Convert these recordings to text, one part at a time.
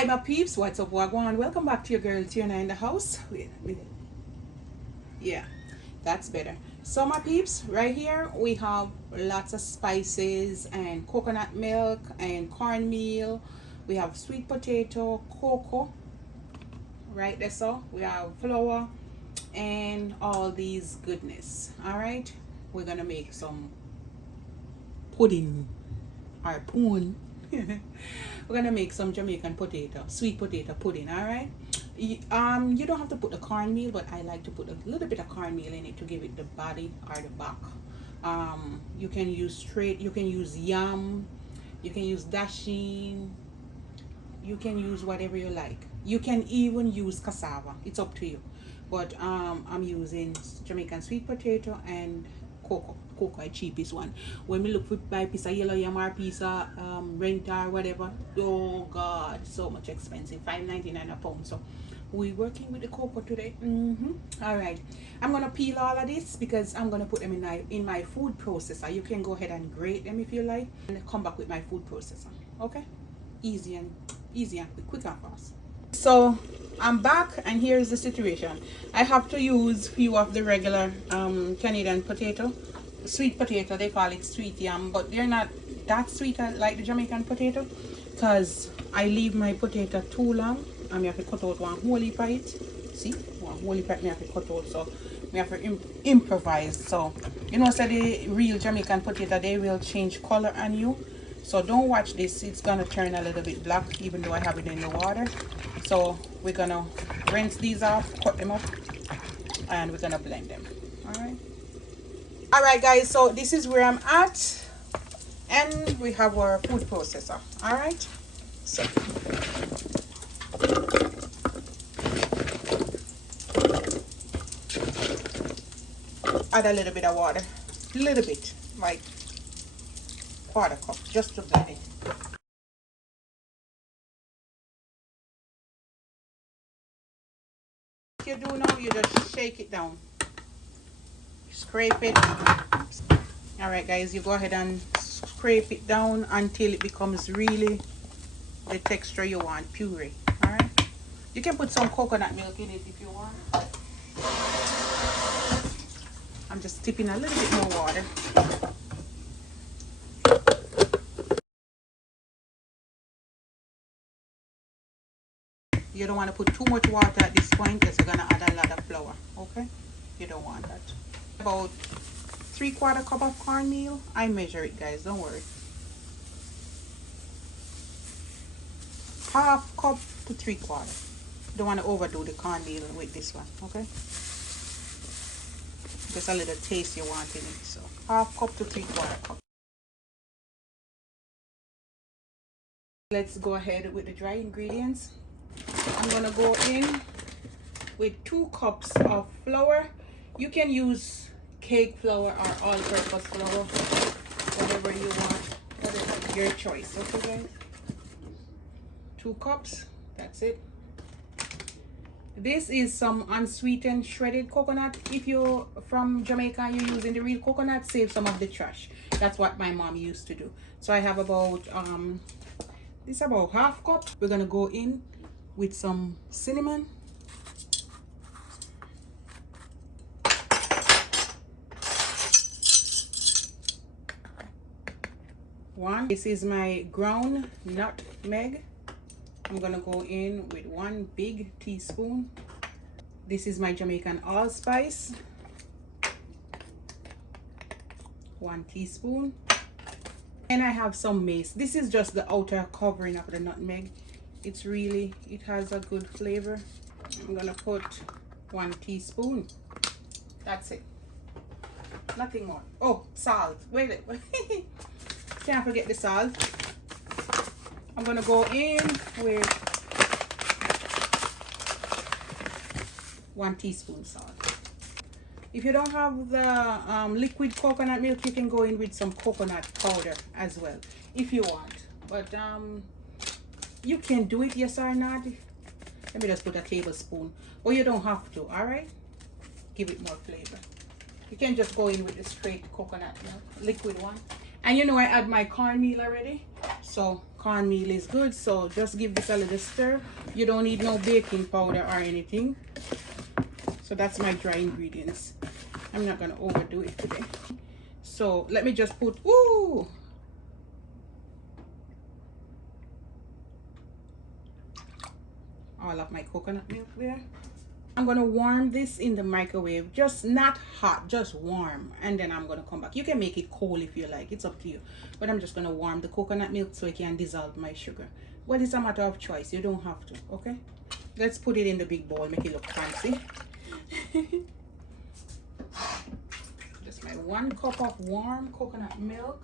Hi my peeps, what's up, wagwan? Welcome back to your girl Tiana in the house. Yeah, that's better. So my peeps, right here we have lots of spices and coconut milk and cornmeal. We have sweet potato, cocoa, right there. So we have flour and all these goodness. Alright, we're gonna make some pudding or poon. We're gonna make some Jamaican potato, sweet potato pudding. All right. You don't have to put the cornmeal, but I like to put a little bit of cornmeal in it to give it the body or the back. You can use straight. You can use yam. You can use dasheen. You can use whatever you like. You can even use cassava. It's up to you. But I'm using Jamaican sweet potato and cocoa. Cocoa is cheapest one. When we look for buy piece of yellow yam or piece of rent or whatever, oh god, so much expensive. $5.99 a pound. So we working with the cocoa today. All right, I'm gonna peel all of this because I'm gonna put them in my food processor. You can go ahead and grate them if you like, and come back with my food processor. Okay, easy and quick and fast. So I'm back, and here's the situation. I have to use few of the regular Canadian potato, sweet potato. They call it sweet yam, but they're not that sweet like the Jamaican potato, because I leave my potato too long and I have to cut out one whole heap of it. See, one whole heap I have to cut out, so we have to improvise. So you know, so the real Jamaican potato, they will change color on you. So don't watch this, it's gonna turn a little bit black even though I have it in the water. So we're gonna rinse these off, cut them up, and we're gonna blend them. All right guys, so this is where I'm at, and we have our food processor. All right, so add a little bit of water, a little bit, like quarter cup, just to blend it. What you do now, you just shake it down, scrape it. All right guys, you go ahead and scrape it down until it becomes really the texture you want, puree. All right, you can put some coconut milk in it if you want. I'm just tipping a little bit more water. You don't want to put too much water at this point because you're gonna add a lot of flour. Okay, you don't want that. About 3/4 cup of cornmeal. I measure it guys, don't worry. 1/2 cup to 3/4. Don't want to overdo the cornmeal with this one. Okay, just a little taste you want in it. So 1/2 cup to 3/4 cup. Let's go ahead with the dry ingredients. I'm gonna go in with 2 cups of flour. You can use cake flour or all-purpose flour, whatever you want, whatever your choice. Okay guys, 2 cups, that's it. This is some unsweetened shredded coconut. If you're from Jamaica and you're using the real coconut, save some of the trash. That's what my mom used to do. So I have about this is about 1/2 cup. We're gonna go in with some cinnamon, one. This is my ground nutmeg. I'm gonna go in with 1 big teaspoon. This is my Jamaican allspice, 1 teaspoon. And I have some mace. This is just the outer covering of the nutmeg. It has a good flavor. I'm gonna put 1 teaspoon. That's it, nothing more. Oh, salt, wait. Can't forget the salt. I'm gonna go in with 1 teaspoon salt. If you don't have the liquid coconut milk, you can go in with some coconut powder as well if you want, but you can do it, yes or not. Let me just put a tablespoon, or you don't have to. All right, give it more flavor. You can just go in with the straight coconut milk, liquid one. And you know I add my cornmeal already, so cornmeal is good. So just give this a little stir. You don't need no baking powder or anything. So that's my dry ingredients. I'm not gonna overdo it today. So let me just put all of my coconut milk there. I'm gonna warm this in the microwave, just not hot, just warm, and then I'm gonna come back. You can make it cold if you like, it's up to you, but I'm just gonna warm the coconut milk so it can dissolve my sugar. Well, it's a matter of choice, you don't have to. Okay, let's put it in the big bowl, make it look fancy. Just my 1 cup of warm coconut milk.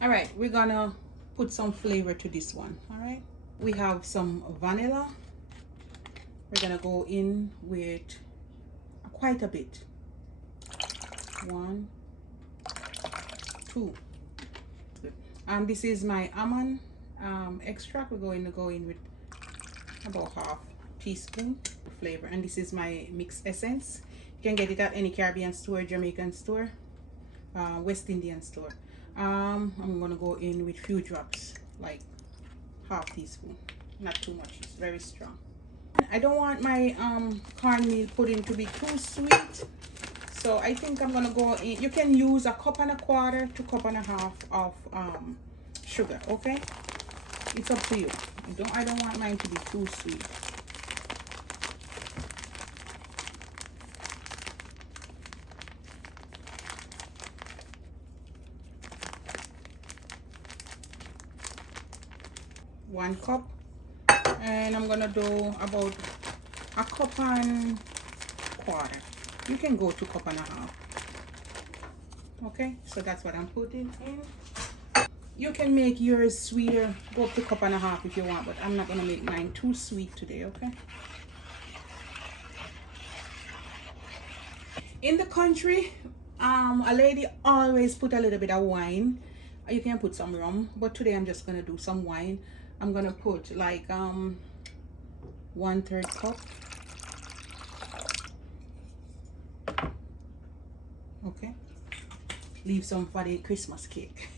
All right, we're gonna put some flavor to this one. All right, we have some vanilla. We're gonna go in with quite a bit. 1, 2. This is my almond extract. We're going to go in with about ½ teaspoon flavor, and this is my mixed essence. You can get it at any Caribbean store, Jamaican store, West Indian store. I'm gonna go in with few drops, like ½ teaspoon, not too much. It's very strong. I don't want my cornmeal pudding to be too sweet, so I think I'm gonna go in. You can use 1¼ to 1½ cup of sugar. Okay, it's up to you. I don't want mine to be too sweet. One cup. And I'm gonna do about 1¼ cup. You can go to 1½ cup. Okay, so that's what I'm putting in. You can make yours sweeter, go up to 1½ cup if you want, but I'm not gonna make mine too sweet today. Okay, in the country, a lady always put a little bit of wine. You can put some rum, but today I'm just gonna do some wine. I'm gonna put like 1/3 cup. Okay, leave some for the Christmas cake.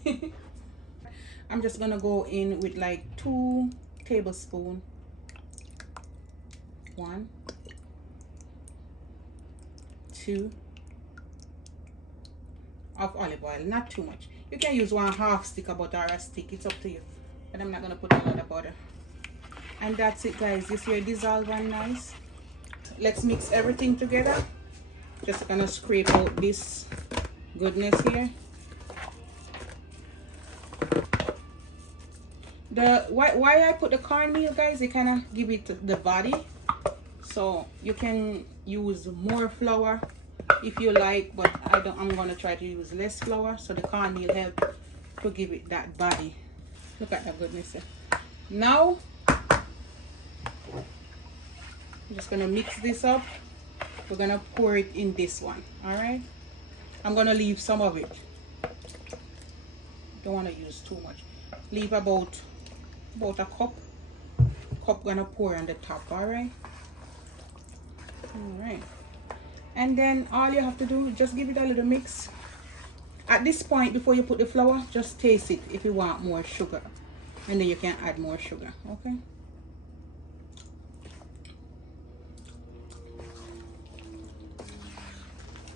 I'm just gonna go in with like 2 tablespoons. 1, 2 of olive oil, not too much. You can use 1/2 stick of butter or a stick, it's up to you, but I'm not gonna put a lot of butter. And that's it, guys. This here dissolve and nice. Let's mix everything together. Just gonna scrape out this goodness here. Why I put the cornmeal, guys, it kind of give it the body, so you can use more flour if you like, but I'm gonna try to use less flour, so the cornmeal help to give it that body. Look at that goodness here. Now I'm just gonna mix this up. We're gonna pour it in this one. All right, I'm gonna leave some of it. Don't want to use too much. Leave about a cup. Gonna pour on the top. All right. And then all you have to do is just give it a little mix. At this point, before you put the flour, just taste it if you want more sugar, and then you can add more sugar. Okay,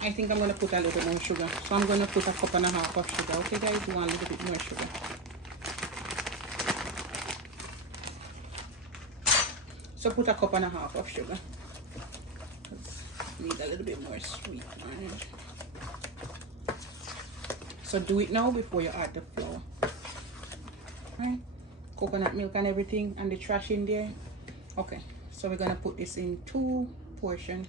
I think I'm going to put a little more sugar, so I'm going to put 1½ cup of sugar. Okay guys, you want a little bit more sugar, so put 1½ cup of sugar. Need a little bit more sweet. Right? So do it now before you add the flour. Right? Coconut milk and everything, and the trash in there. Okay, so we're gonna put this in 2 portions.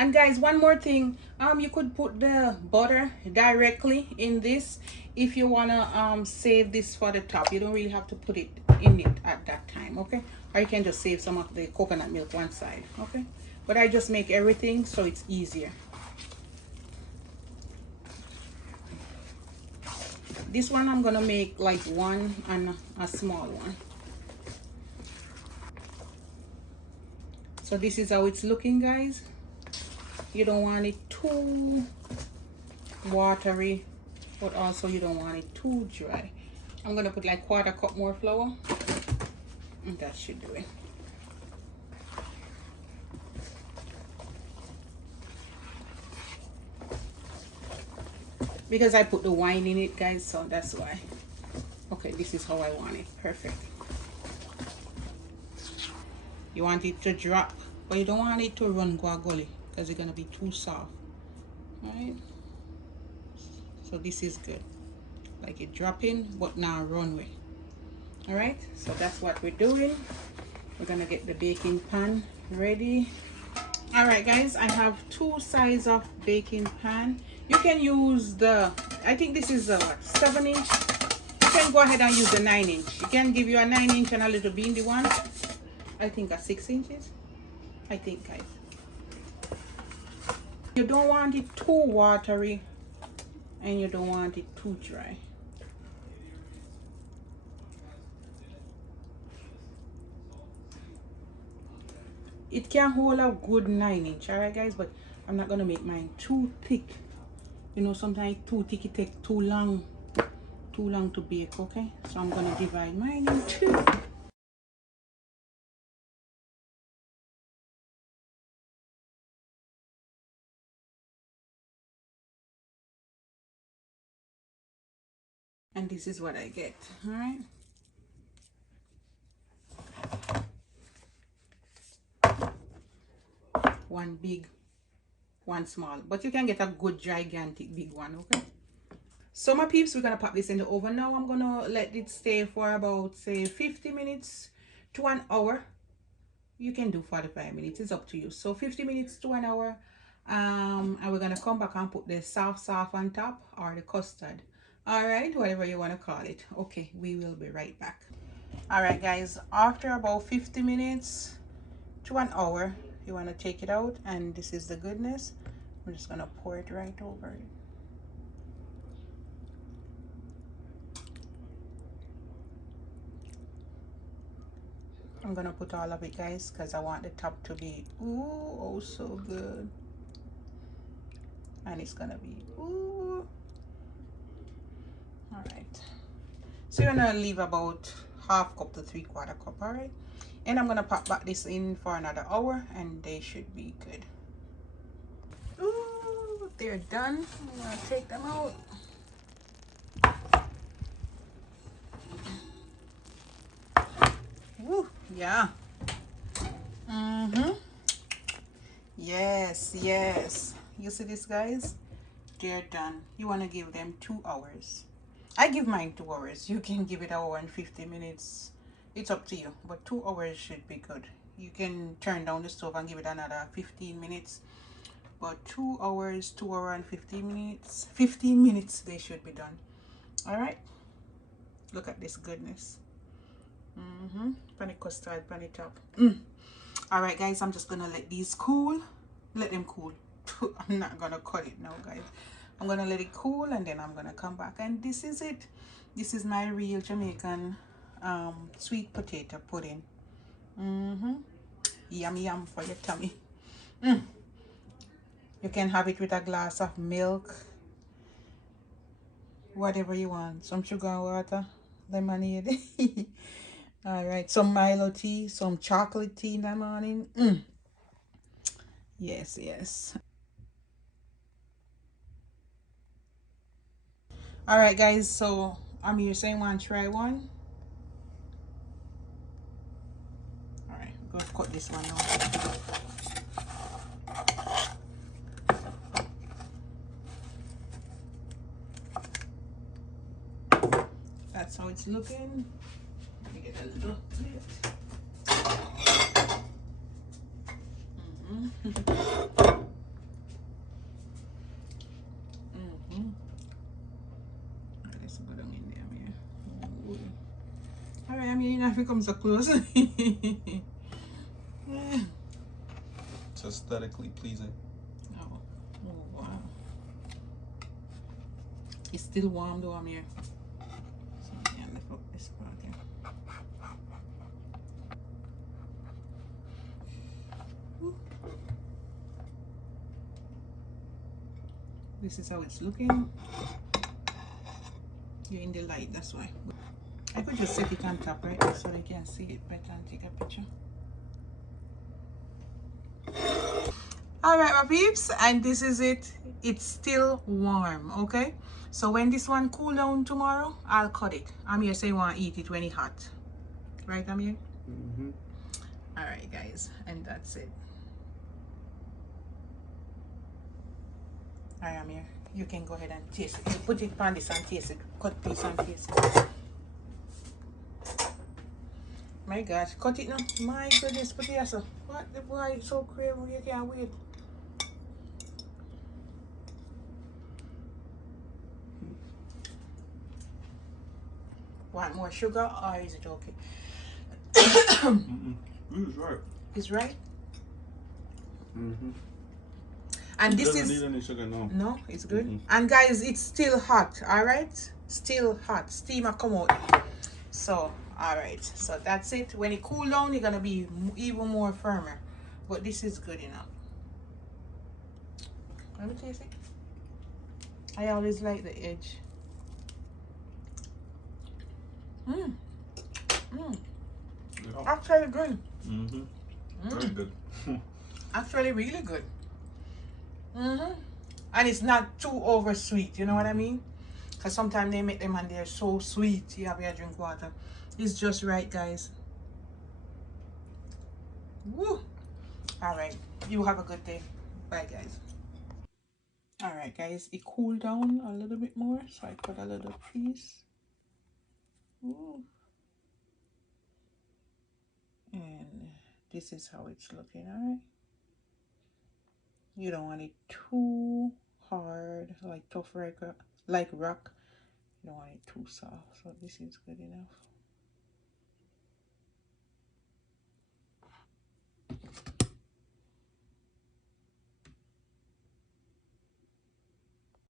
And guys, one more thing, you could put the butter directly in this if you wanna save this for the top. You don't really have to put it in it at that time. Okay, or you can just save some of the coconut milk one side. Okay, but I just make everything so it's easier. This one I'm gonna make like one and a small one. So this is how it's looking, guys. You don't want it too watery, but also you don't want it too dry. I'm gonna put like 1/4 cup more flour, and that should do it. Because I put the wine in it, guys, so that's why. Okay, this is how I want it. Perfect. You want it to drop, but you don't want it to run guagoli because it's gonna be too soft. Alright. So this is good. Like it dropping, but now runway. Alright, so that's what we're doing. We're gonna get the baking pan ready. Alright guys, I have 2 size of baking pan. You can use the, I think this is a what, 7-inch. You can go ahead and use the 9-inch. You can give you a 9-inch and a little beanie one. I think a 6 inches. I think, guys. You don't want it too watery and you don't want it too dry. It can hold a good 9-inch, alright guys, but I'm not gonna make mine too thick. You know, sometimes too thick, it takes too long to bake, okay? So I'm gonna divide mine in 2. And this is what I get, alright? One big, one small, but you can get a good gigantic big one, okay? So my peeps, we're gonna pop this in the oven now. I'm gonna let it stay for about, say, 50 minutes to 1 hour. You can do 45 minutes, it's up to you. So 50 minutes to 1 hour. And we're gonna come back and put the soft on top, or the custard. All right, whatever you want to call it. Okay, we will be right back. All right guys, after about 50 minutes to 1 hour, you want to take it out, and this is the goodness. I'm just gonna pour it right over it. I'm gonna put all of it, guys, because I want the top to be ooh, oh so good. And it's gonna be ooh. All right, so you're gonna leave about 1/2 cup to 3/4 cup. All right, and I'm gonna pop back this in for another hour and they should be good. Ooh, they're done. I'm gonna take them out. Woo, yeah. Yes, yes. You see this, guys? They're done. You want to give them 2 hours. I give mine 2 hours. You can give it 1 hour and 50 minutes. It's up to you, but 2 hours should be good. You can turn down the stove and give it another 15 minutes, but 2 hours, 2 hours and 15 minutes, 15 minutes they should be done. All right, look at this goodness. Panny custard, panny top. All right guys, I'm just gonna let these cool. Let them cool. I'm not gonna cut it now, guys. I'm gonna let it cool and then I'm gonna come back, and this is it. This is my real Jamaican sweet potato pudding. Yum yum for your tummy. You can have it with a glass of milk, whatever you want. Some sugar and water, lemonade. All right, some Milo tea, some chocolate tea in the morning. Yes, yes. All right guys, so I'm here saying want to try one. All right, go cut this one out. That's how it's looking. Let me get a little plate. Let's go down in there, man. All right, I mean, if it comes so close. It's aesthetically pleasing. Oh, wow. It's still warm though, I'm here. So yeah, lift up this part here. This is how it's looking. You're in the light, that's why. I could just set it on top, right? So they can see it better and take a picture. Alright, my peeps, and this is it. It's still warm, okay? So when this one cool down tomorrow, I'll cut it. Amir say you want to eat it when it's hot. Right, Amir? Mm-hmm. Alright, guys, and that's it. Alright, Amir, you can go ahead and taste it. You put it on this and taste it. Cut piece and taste it. My gosh, cut it now. My goodness, put it here, so. What the boy is so crazy, you can't wait. Want more sugar or is it okay? It's right. It's right? Mm-hmm. And this doesn't is need any sugar, no. no, it's good. And guys, it's still hot, all right? Still hot. Steamer come out. So, all right. So that's it. When it cool down, it's gonna be even more firmer. But this is good enough. Let me taste it. I always like the edge. Mmm. Mmm. Yeah. Actually good. Mm-hmm. Very good. Actually really good. Mm-hmm. And it's not too over sweet, you know what I mean? Because sometimes they make them and they're so sweet. You have your drink water. It's just right, guys. Woo. All right. You have a good day. Bye, guys. All right, guys. It cooled down a little bit more, so I cut a little piece. Ooh. And this is how it's looking, all right? You don't want it too hard, like tough like rock. You don't want it too soft, so this is good enough.